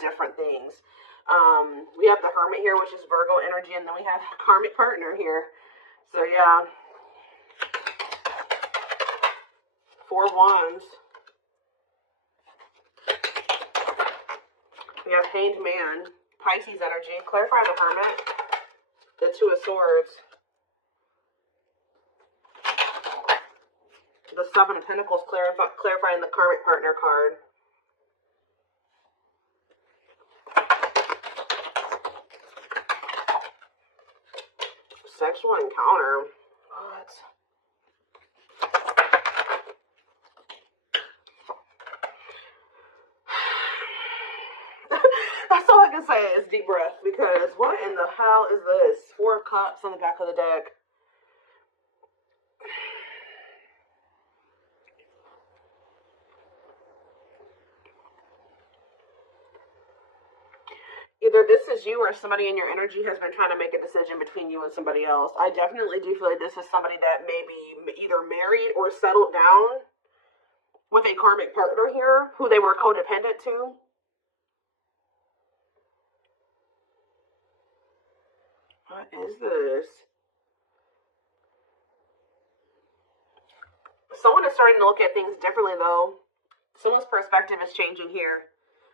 different things. We have the Hermit here, which is Virgo energy, and then we have karmic partner here. So yeah. 4 Wands. We have Hanged Man, Pisces energy. Clarify the Hermit. The 2 of Swords. The 7 of Pentacles, clarifying the karmic partner card. Sexual encounter. What? That's all I can say is deep breath, because what in the hell is this? 4 of Cups on the back of the deck. Either this is you or somebody in your energy has been trying to make a decision between you and somebody else. I definitely do feel like this is somebody that may be either married or settled down with a karmic partner here who they were codependent to. What is this? Someone is starting to look at things differently, though. Someone's perspective is changing here.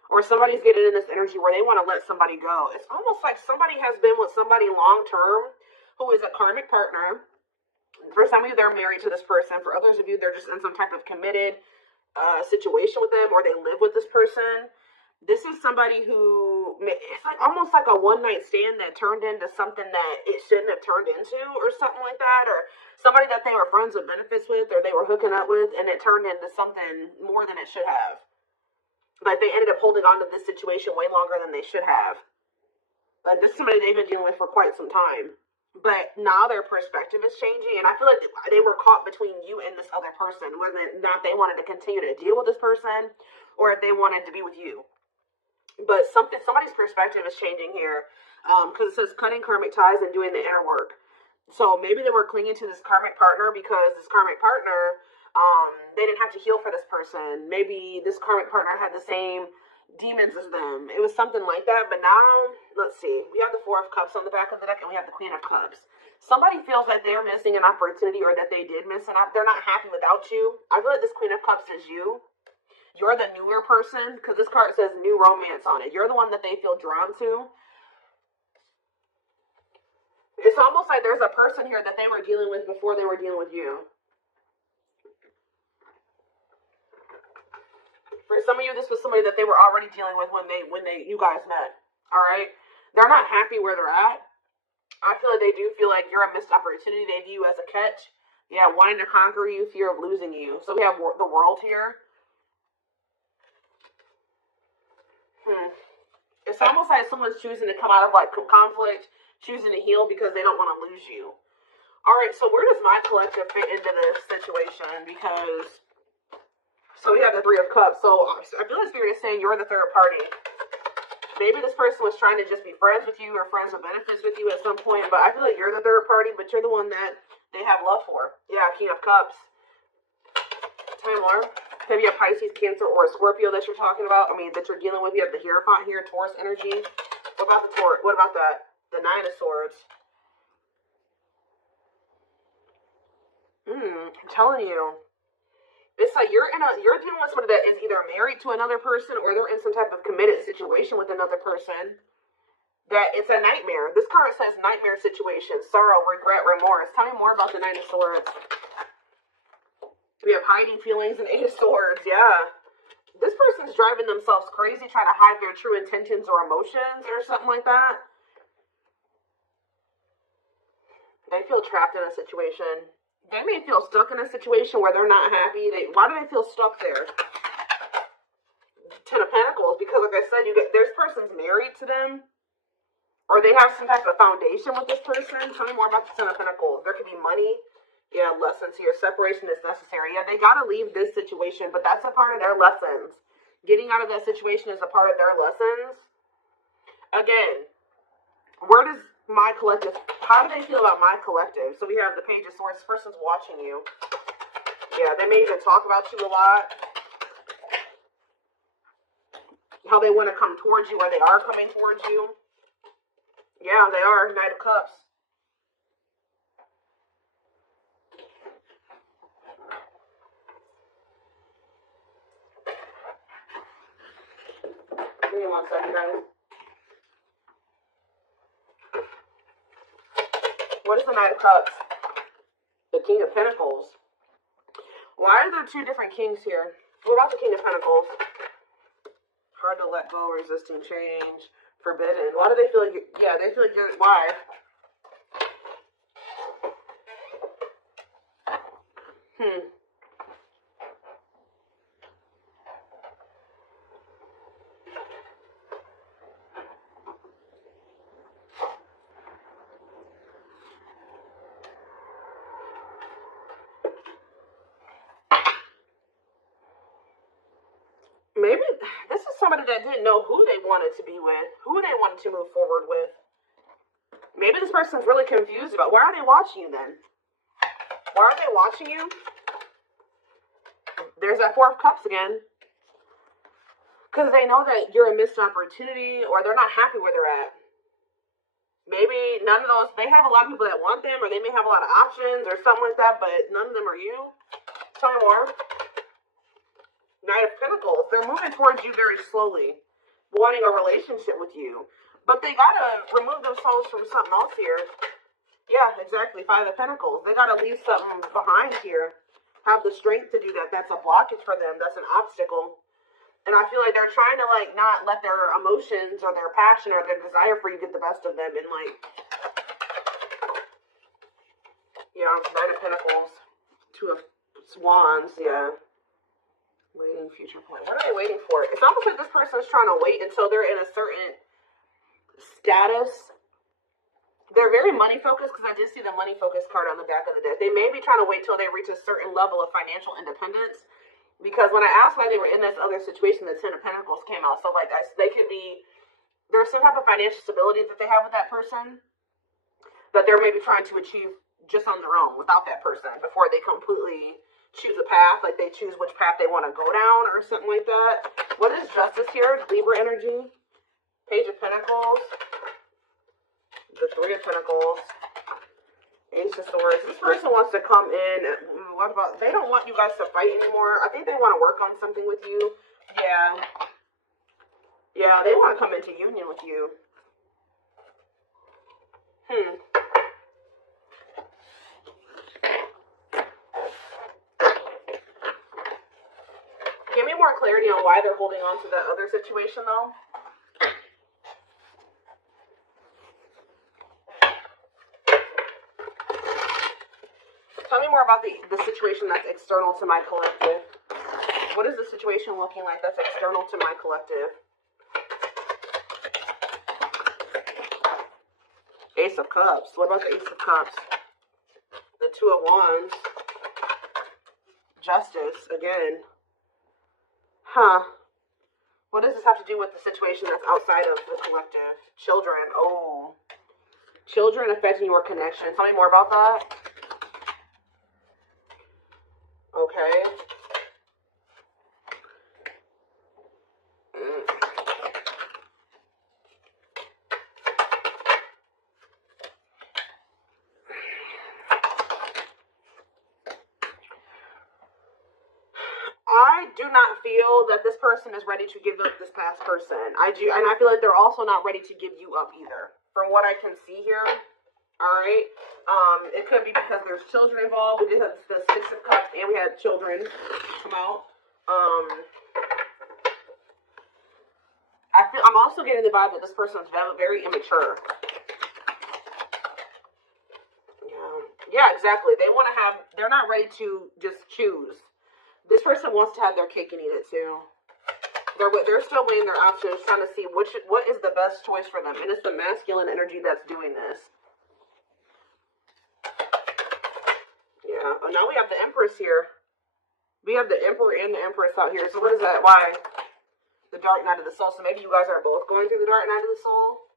Or somebody's getting in this energy where they want to let somebody go. It's almost like somebody has been with somebody long-term who is a karmic partner. For some of you, they're married to this person. For others of you, they're just in some type of committed situation with them, or they live with this person. This is somebody who, it's like almost like a one-night stand that turned into something that it shouldn't have turned into, or something like that. Or somebody that they were friends with benefits with, or they were hooking up with, and it turned into something more than it should have. Like, they ended up holding on to this situation way longer than they should have. Like, this is somebody they've been dealing with for quite some time. But now their perspective is changing, and I feel like they were caught between you and this other person, whether or not they wanted to continue to deal with this person, or if they wanted to be with you. But somebody's perspective is changing here, because it says cutting karmic ties and doing the inner work. So maybe they were clinging to this karmic partner because this karmic partner, they didn't have to heal for this person. Maybe this karmic partner had the same demons as them. It was something like that. But now, let's see. We have the 4 of Cups on the back of the deck, and we have the Queen of Cups. Somebody feels that they're missing an opportunity, or that they did miss an opportunity. They're not happy without you. I feel like this Queen of Cups is you. You're the newer person, because this card says new romance on it. You're the one that they feel drawn to. It's almost like there's a person here that they were dealing with before they were dealing with you. For some of you, this was somebody that they were already dealing with when you guys met. All right? They're not happy where they're at. I feel like they do feel like you're a missed opportunity. They view you as a catch. Yeah, wanting to conquer you, fear of losing you. So we have the World here. It's almost like someone's choosing to come out of like conflict, choosing to heal because they don't want to lose you. All right, so where does my collective fit into this situation? Because, so we have the 3 of Cups. So I feel like Spirit is saying you're the third party. Maybe this person was trying to just be friends with you or friends with benefits with you at some point, but I feel like you're the third party, but you're the one that they have love for. Yeah, King of Cups. Tell me more. Maybe a Pisces, Cancer, or a Scorpio that you're talking about. I mean, that you're dealing with. You have the Hierophant here, Taurus energy. What about the Taurus? What about that? The 9 of Swords. I'm telling you. It's like you're dealing with somebody that is either married to another person or they're in some type of committed situation with another person. That it's a nightmare. This card says nightmare situation, sorrow, regret, remorse. Tell me more about the 9 of Swords. We have hiding feelings and 8 of Swords. Yeah. This person's driving themselves crazy, trying to hide their true intentions or emotions or something like that. They feel trapped in a situation. They may feel stuck in a situation where they're not happy. Why do they feel stuck there? 10 of Pentacles, because like I said, this person's married to them, or they have some type of foundation with this person. Tell me more about the 10 of Pentacles. There could be money. Yeah, lessons here. Separation is necessary. Yeah, they got to leave this situation, but that's a part of their lessons. Getting out of that situation is a part of their lessons. Again, where does my collective, how do they feel about my collective? So we have the Page of Swords. This person's watching you. Yeah, they may even talk about you a lot. how they want to come towards you, or they are coming towards you. Yeah, they are. Knight of Cups. Give me 1 second, guys. What is the Knight of Cups? The King of Pentacles. Why are there 2 different kings here? What about the King of Pentacles? Hard to let go, resisting change, forbidden. Why do they feel like they feel like you're, why? Maybe this is somebody that didn't know who they wanted to be with, who they wanted to move forward with. Maybe this person's really confused about, why are they watching you then? Why are they watching you? There's that 4 of Cups again. Because they know that you're a missed opportunity, or they're not happy where they're at. Maybe none of those, they have a lot of people that want them, or they may have a lot of options or something like that, but none of them are you. Tell me more. Knight of Pentacles. They're moving towards you very slowly, wanting a relationship with you. But they gotta remove themselves from something else here. Yeah, exactly. 5 of Pentacles. They gotta leave something behind here. Have the strength to do that. That's a blockage for them. That's an obstacle. And I feel like they're trying to, like, not let their emotions or their passion or their desire for you get the best of them. And, like, yeah, 9 of Pentacles. 2 of Wands, yeah. Waiting future plan. What are they waiting for? It's almost like this person's trying to wait until they're in a certain status. They're very money focused, because I did see the money focused card on the back of the deck. They may be trying to wait till they reach a certain level of financial independence. Because when I asked why they were in this other situation, the 10 of Pentacles came out. So, like, they could be, there's some type of financial stability that they have with that person that they're maybe trying to achieve just on their own without that person before they completely choose a path. Like, they choose which path they want to go down or something like that. What is Justice here? Libra energy. Page of Pentacles. The 3 of Pentacles. Ace of Swords. This person wants to come in. What about, they don't want you guys to fight anymore. I think they want to work on something with you. Yeah. Yeah, they want to come into union with you. Give me more clarity on why they're holding on to that other situation, though. Tell me more about the situation that's external to my collective. What is the situation looking like that's external to my collective? Ace of Cups. What about the Ace of Cups? The 2 of Wands. Justice, again. What does this have to do with the situation that's outside of the collective? Children. Oh. Children affecting your connection. Tell me more about that. Okay. I do not feel that this person is ready to give up this past person. I do, and I feel like they're also not ready to give you up either. From what I can see here. Alright. It could be because there's children involved. We did have the 6 of Cups and we had children come out. I'm also getting the vibe that this person is very immature. Yeah, exactly. They're not ready to just choose. This person wants to have their cake and eat it too. They're still weighing their options, trying to see what is the best choice for them. And it's the masculine energy that's doing this. Yeah. Oh, now we have the Empress here. We have the Emperor and the Empress out here. So what is that? Why? The Dark Night of the Soul. So maybe you guys are both going through the Dark Night of the Soul.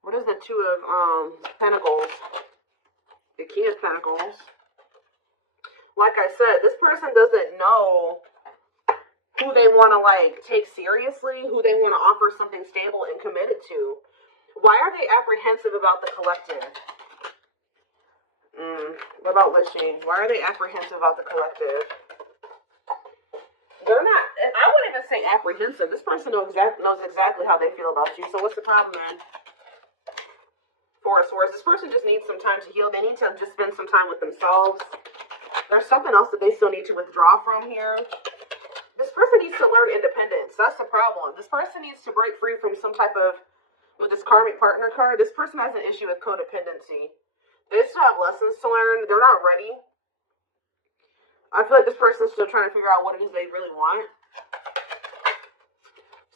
What is the 2 of Pentacles? The King of Pentacles. Like I said, this person doesn't know who they want to like take seriously, who they want to offer something stable and committed to. Why are they apprehensive about the collective? What about wishing? Why are they apprehensive about the collective? They're not, I wouldn't even say apprehensive. This person knows exactly how they feel about you. So what's the problem then? Four of Swords. This person just needs some time to heal. They need to just spend some time with themselves. There's something else that they still need to withdraw from here. This person needs to learn independence. That's the problem. This person needs to break free from some type of, with this karmic partner card, this person has an issue with codependency. They still have lessons to learn. They're not ready. I feel like this person's still trying to figure out what it is they really want.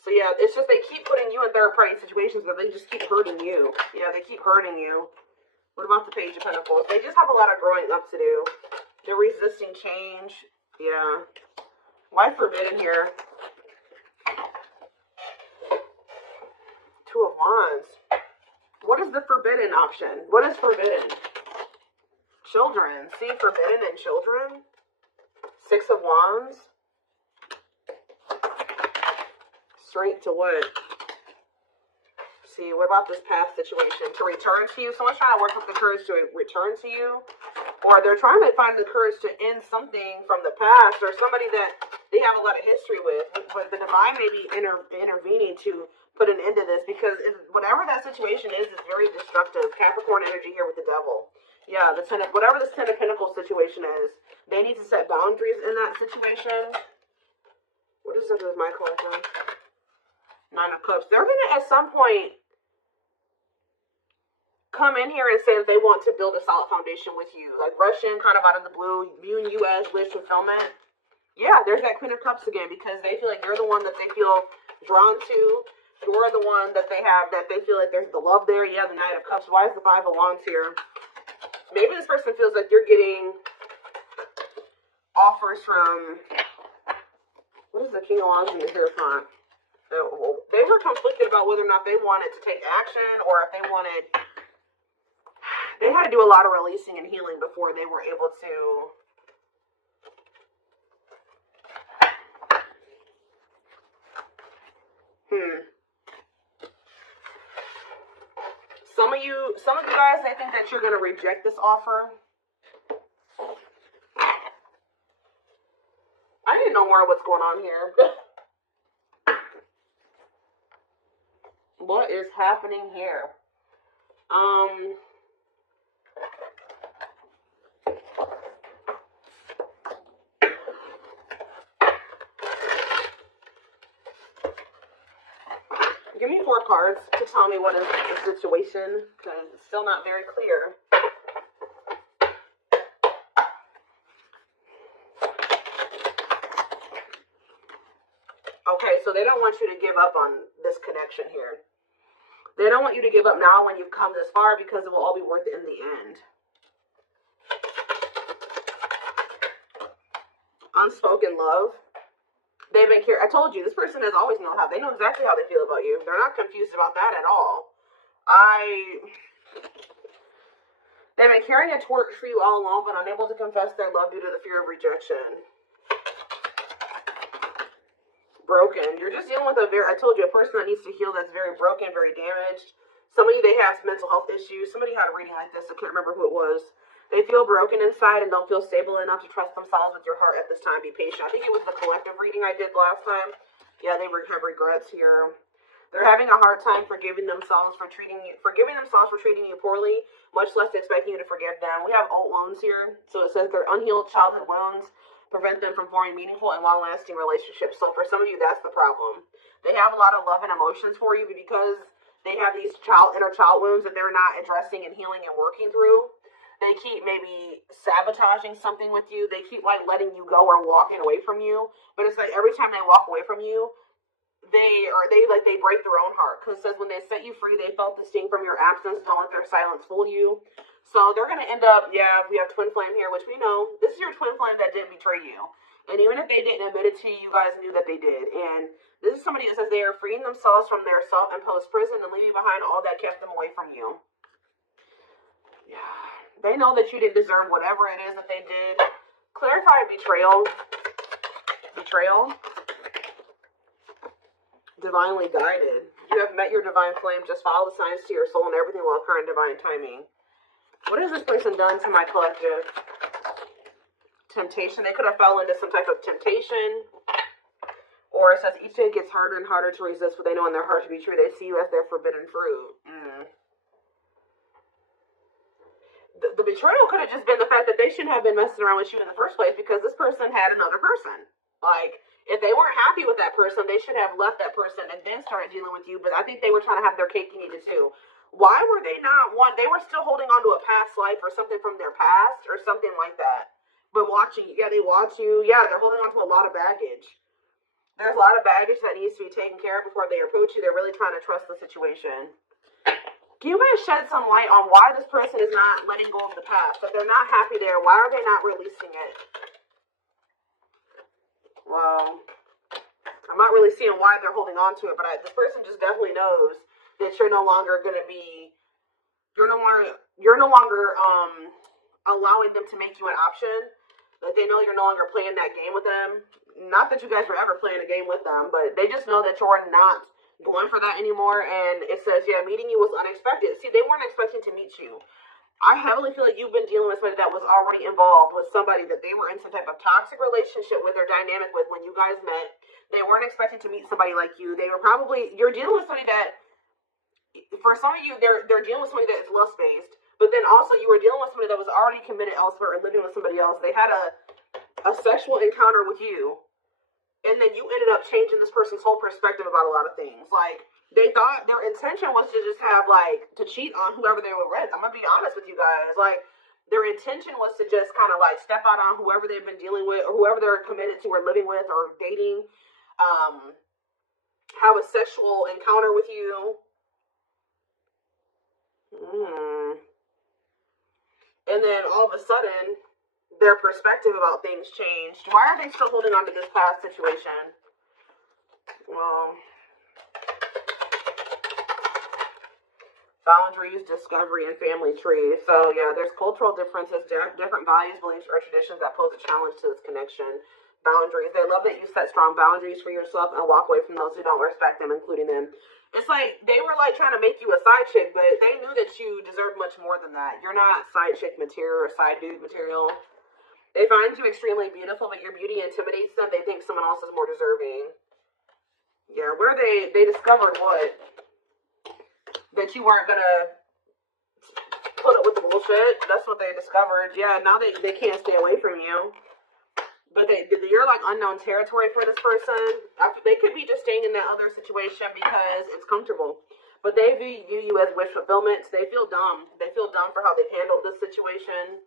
So yeah, it's just they keep putting you in third-party situations, but they just keep hurting you. Yeah, they keep hurting you. What about the Page of Pentacles? They just have a lot of growing up to do. They're resisting change. Yeah. Why forbidden here? Two of Wands. What is the forbidden option? What is forbidden? Children. See, forbidden and children. Six of Wands. Strength to what? See, what about this past situation? To return to you? Someone's trying to work up the courage to return to you. Or they're trying to find the courage to end something from the past. Or somebody that they have a lot of history with. But the divine may be intervening to put an end to this. Because whatever that situation is very destructive. Capricorn energy here with the devil. Yeah, whatever this Ten of Pentacles situation is, they need to set boundaries in that situation. What does that do with my card then? Nine of Cups. They're going to, at some point, come in here and say that they want to build a solid foundation with you. Like, rush in kind of out of the blue, viewing you as wish fulfillment. Yeah, there's that Queen of Cups again, because they feel like you're the one that they feel drawn to. You're the one that they have, that they feel like there's the love there. Yeah, the Knight of Cups. Why is the Five of Wands here? Maybe this person feels like you're getting offers from, what is the King of Wands in the Hierophant? They were conflicted about whether or not they wanted to take action, or if they had to do a lot of releasing and healing before they were able to Some of you guys, I think that you're going to reject this offer. I didn't know more what's going on here. What is happening here? Give me 4 cards to tell me what is the situation, because it's still not very clear. Okay, so they don't want you to give up on this connection here. They don't want you to give up now when you've come this far, because it will all be worth it in the end. Unspoken love. They've been I told you, this person has always known how. They know exactly how they feel about you. They're not confused about that at all. They've been carrying a torch for you all along, but unable to confess their love due to the fear of rejection. Broken. You're just dealing with I told you, a person that needs to heal, that's very broken, very damaged. Some of you, they have mental health issues. Somebody had a reading like this. I can't remember who it was. They feel broken inside and don't feel stable enough to trust themselves with your heart at this time. Be patient. I think it was the collective reading I did last time. Yeah, they have regrets here. They're having a hard time forgiving themselves for treating you poorly, much less expecting you to forgive them. We have old wounds here. So it says their unhealed childhood wounds prevent them from forming meaningful and long-lasting relationships. So for some of you, that's the problem. They have a lot of love and emotions for you, but because they have these inner child wounds that they're not addressing and healing and working through, they keep maybe sabotaging something with you. They keep like letting you go or walking away from you. But it's like every time they walk away from you, they break their own heart. Because it says when they set you free, they felt the sting from your absence. Don't let their silence fool you. So they're going to end up, yeah, we have twin flame here, which we know. This is your twin flame that did betray you. And even if they didn't admit it to you, you guys knew that they did. And this is somebody that says they are freeing themselves from their self-imposed prison and leaving behind all that kept them away from you. Yeah. They know that you didn't deserve whatever it is that they did. Clarify betrayal. Betrayal. divinely guided. You have met your divine flame. Just follow the signs to your soul and everything will occur in divine timing. What has this person done to my collective? Temptation. They could have fallen into some type of temptation. Or it says each day gets harder and harder to resist what they know in their heart to be true. They see you as their forbidden fruit. The betrayal could have just been the fact that they shouldn't have been messing around with you in the first place because this person had another person. Like, if they weren't happy with that person, they should have left that person and then started dealing with you. But I think they were trying to have their cake and eat it too. Why were they not one? They were still holding on to a past life or something from their past or something like that. But watching, yeah, they watch you. Yeah, they're holding on to a lot of baggage. There's a lot of baggage that needs to be taken care of before they approach you. They're really trying to trust the situation. Can you guys shed some light on why this person is not letting go of the past? If they're not happy there, why are they not releasing it? Well, I'm not really seeing why they're holding on to it, but this person just definitely knows that you're no longer going to be, you're no longer allowing them to make you an option. That they know you're no longer playing that game with them. Not that you guys were ever playing a game with them, but they just know that you're not going for that anymore. And it says, yeah, meeting you was unexpected. See, they weren't expecting to meet you. I heavily feel like you've been dealing with somebody that was already involved with somebody that they were in some type of toxic relationship with or dynamic with when you guys met. They weren't expecting to meet somebody like you. They were probably, you're dealing with somebody that, for some of you, they're dealing with somebody that is lust-based. But then also you were dealing with somebody that was already committed elsewhere and living with somebody else. They had a sexual encounter with you. And then you ended up changing this person's whole perspective about a lot of things. Like, they thought their intention was to just have, like, to cheat on whoever they were with. I'm going to be honest with you guys. Like, their intention was to just kind of, like, step out on whoever they've been dealing with or whoever they're committed to or living with or dating. Have a sexual encounter with you. And then all of a sudden, their perspective about things changed. Why are they still holding on to this past situation? Well, boundaries, discovery, and family tree. So yeah, there's cultural differences, different values, beliefs, or traditions that pose a challenge to this connection. Boundaries. They love that you set strong boundaries for yourself and walk away from those who don't respect them, including them. It's like they were like trying to make you a side chick, but they knew that you deserved much more than that. You're not side chick material or side dude material. They find you extremely beautiful, but your beauty intimidates them. They think someone else is more deserving. Yeah, what are they? They discovered what? That you weren't going to put up with the bullshit. That's what they discovered. Yeah, now they can't stay away from you. But you're like unknown territory for this person. They could be just staying in that other situation because it's comfortable. But they view you as wish fulfillment. They feel dumb. They feel dumb for how they've handled this situation.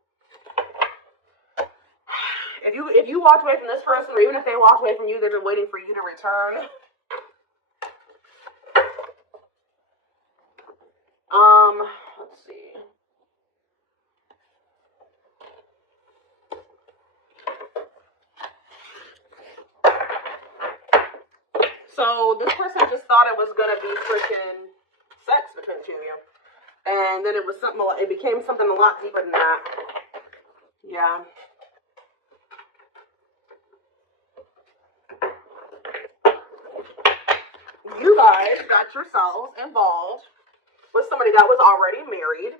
If you walked away from this person, or even if they walked away from you, they've been waiting for you to return. Let's see. So this person just thought it was gonna be freaking sex between the two of you, and then it was something. It became something a lot deeper than that. Yeah. You guys got yourselves involved with somebody that was already married,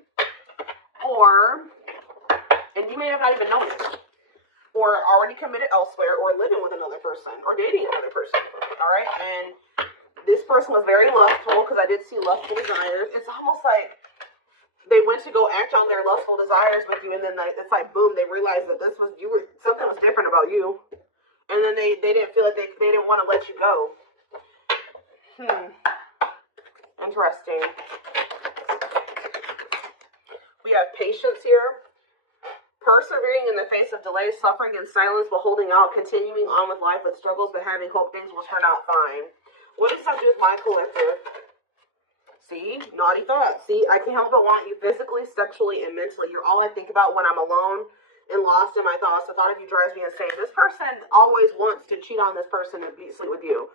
and you may have not even known it, or already committed elsewhere, or living with another person, or dating another person, all right? And this person was very lustful, because I did see lustful desires. It's almost like they went to go act on their lustful desires with you, and then it's like, boom, they realized that something was different about you, and then they didn't feel like they didn't want to let you go. Interesting. We have patience here. Persevering in the face of delay, suffering, and silence, but holding out, continuing on with life with struggles, but having hope things will turn out fine. What does that do with my collective? See? Naughty thoughts. See? I can't help but want you physically, sexually, and mentally. You're all I think about when I'm alone and lost in my thoughts. The thought of you drives me insane. This person always wants to cheat on this person and sleep with you.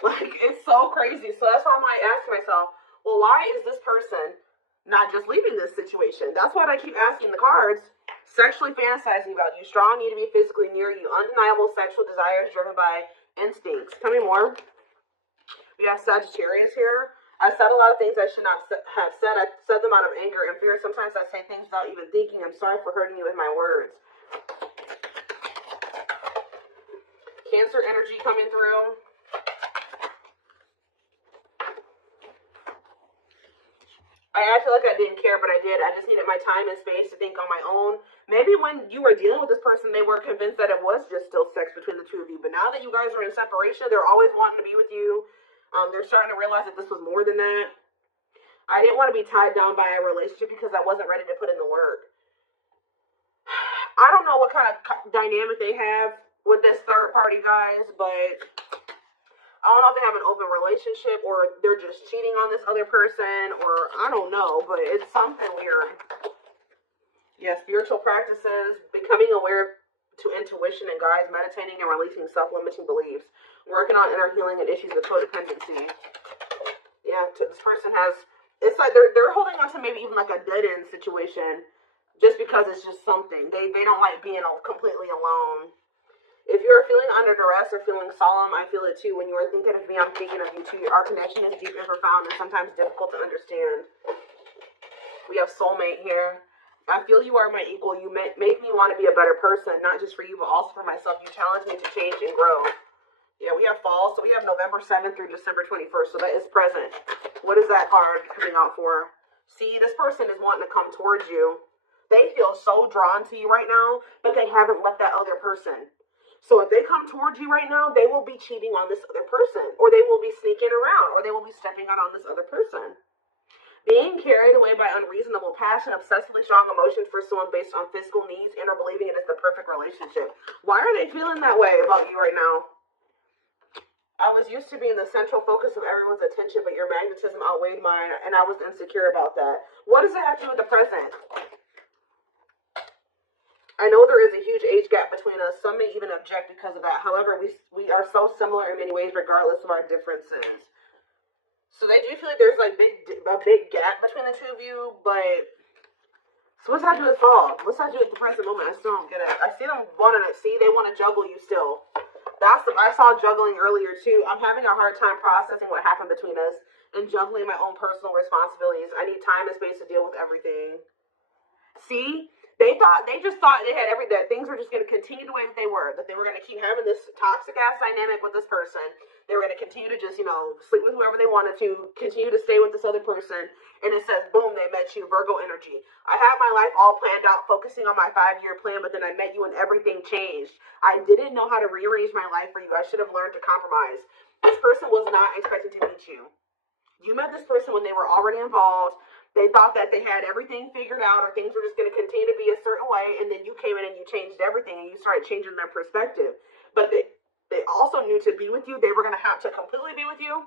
Like, it's so crazy. So that's why I might ask myself, well, why is this person not just leaving this situation? That's what I keep asking the cards. Sexually fantasizing about you. Strong need to be physically near you. Undeniable sexual desires driven by instincts. Tell me more. We have Sagittarius here. I said a lot of things I should not have said. I said them out of anger and fear. Sometimes I say things without even thinking. I'm sorry for hurting you with my words. Cancer energy coming through. I feel like I didn't care, but I did. I just needed my time and space to think on my own. Maybe when you were dealing with this person, they were convinced that it was just still sex between the two of you. But now that you guys are in separation, they're always wanting to be with you. They're starting to realize that this was more than that. I didn't want to be tied down by a relationship because I wasn't ready to put in the work. I don't know what kind of dynamic they have with this third party, guys, but I don't know if they have an open relationship or they're just cheating on this other person, or I don't know, but it's something weird. Yeah, spiritual practices, becoming aware to intuition and guides, meditating and releasing self-limiting beliefs, working on inner healing and issues of codependency. Yeah, this person has, it's like they're holding on to maybe even like a dead-end situation just because it's just something. They don't like being completely alone. If you're feeling under duress or feeling solemn, I feel it too. When you are thinking of me, I'm thinking of you too. Our connection is deep and profound and sometimes difficult to understand. We have soulmate here. I feel you are my equal. You make me want to be a better person, not just for you, but also for myself. You challenge me to change and grow. Yeah, we have fall. So we have November 7th through December 21st. So that is present. What is that card coming out for? See, this person is wanting to come towards you. They feel so drawn to you right now, but they haven't let that other person. So if they come towards you right now, they will be cheating on this other person, or they will be sneaking around, or they will be stepping out on this other person. Being carried away by unreasonable passion, obsessively strong emotions for someone based on physical needs, and or believing it is the perfect relationship. Why are they feeling that way about you right now? I was used to being the central focus of everyone's attention, but your magnetism outweighed mine, and I was insecure about that. What does it have to do with the present? I know there is a huge age gap between us. Some may even object because of that. However, we are so similar in many ways, regardless of our differences. So they do feel like there's like a big gap between the two of you, but so what's that do with fall? What's that do with the present moment? I still don't get it. I see them wanting to see. They want to juggle you still. I saw juggling earlier too. I'm having a hard time processing what happened between us and juggling my own personal responsibilities. I need time and space to deal with everything. See? They just thought they had that things were just going to continue the way that they were going to keep having this toxic ass dynamic with this person. They were going to continue to just, sleep with whoever they wanted to, continue to stay with this other person. And it says, boom, they met you, Virgo energy. I have my life all planned out, focusing on my 5-year plan, but then I met you and everything changed. I didn't know how to rearrange my life for you. I should have learned to compromise. This person was not expecting to meet you. You met this person when they were already involved. They thought that they had everything figured out, or things were just going to continue to be a certain way, and then you came in and you changed everything, and you started changing their perspective. But they also knew to be with you, they were going to have to completely be with you.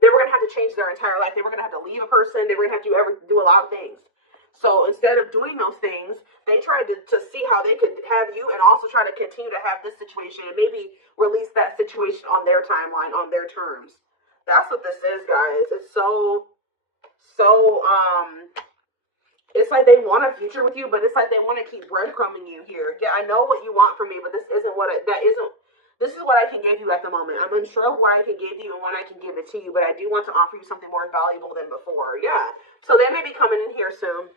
They were going to have to change their entire life. They were going to have to leave a person. They were going to have to do a lot of things. So instead of doing those things, they tried to see how they could have you and also try to continue to have this situation and maybe release that situation on their timeline, on their terms. That's what this is, guys. It's so it's like they want a future with you, but it's like they want to keep breadcrumbing you here. Yeah, I know what you want from me, but this isn't this is what I can give you at the moment. I'm unsure of what I can give you and when I can give it to you, but I do want to offer you something more valuable than before. Yeah. So they may be coming in here soon.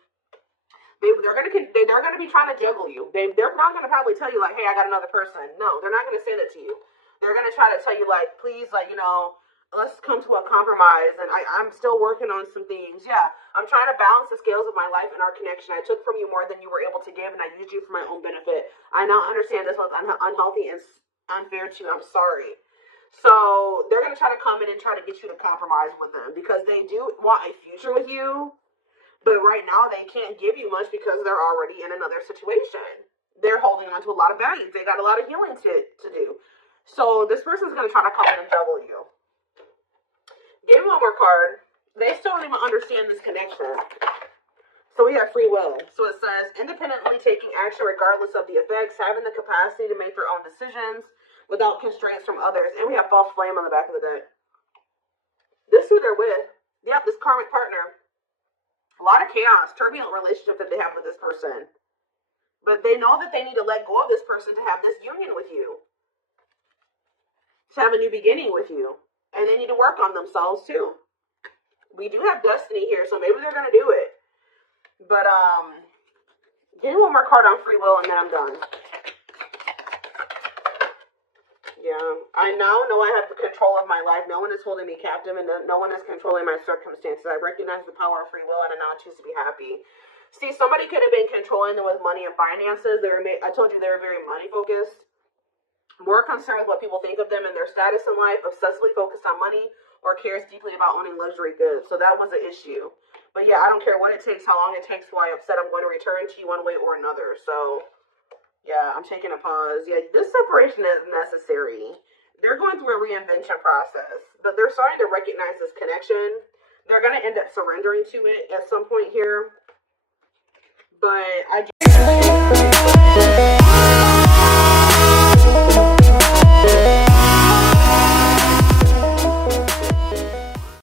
They're gonna be trying to juggle you. They're not gonna probably tell you like, hey, I got another person. No, they're not gonna say that to you. They're gonna try to tell you like, please, like, let's come to a compromise, and I'm still working on some things. Yeah, I'm trying to balance the scales of my life and our connection. I took from you more than you were able to give, and I used you for my own benefit. I now understand this was unhealthy and unfair to you. I'm sorry. So they're going to try to come in and try to get you to compromise with them because they do want a future with you, but right now they can't give you much because they're already in another situation. They're holding on to a lot of baggage. They got a lot of healing to do. So this person's going to try to come in and juggle you. Give me one more card. They still don't even understand this connection. So we have free will. So it says, independently taking action regardless of the effects, having the capacity to make their own decisions without constraints from others. And we have false flame on the back of the deck. This is who they're with. Yep, this karmic partner. A lot of chaos, turbulent relationship that they have with this person. But they know that they need to let go of this person to have this union with you. To have a new beginning with you. And they need to work on themselves too. We do have destiny here, so maybe they're gonna do it. But give me one more card on free will and then I'm done. Yeah, I now know I have the control of my life. No one is holding me captive, and no one is controlling my circumstances. I recognize the power of free will, and I now choose to be happy. See, somebody could have been controlling them with money and finances. I told you they were very money focused, more concerned with what people think of them and their status in life, obsessively focused on money, or cares deeply about owning luxury goods. So that was an issue. But yeah, I don't care what it takes, how long it takes, who I upset, I'm going to return to you one way or another. So yeah, I'm taking a pause. Yeah, this separation is necessary. They're going through a reinvention process, but they're starting to recognize this connection. They're going to end up surrendering to it at some point here. But I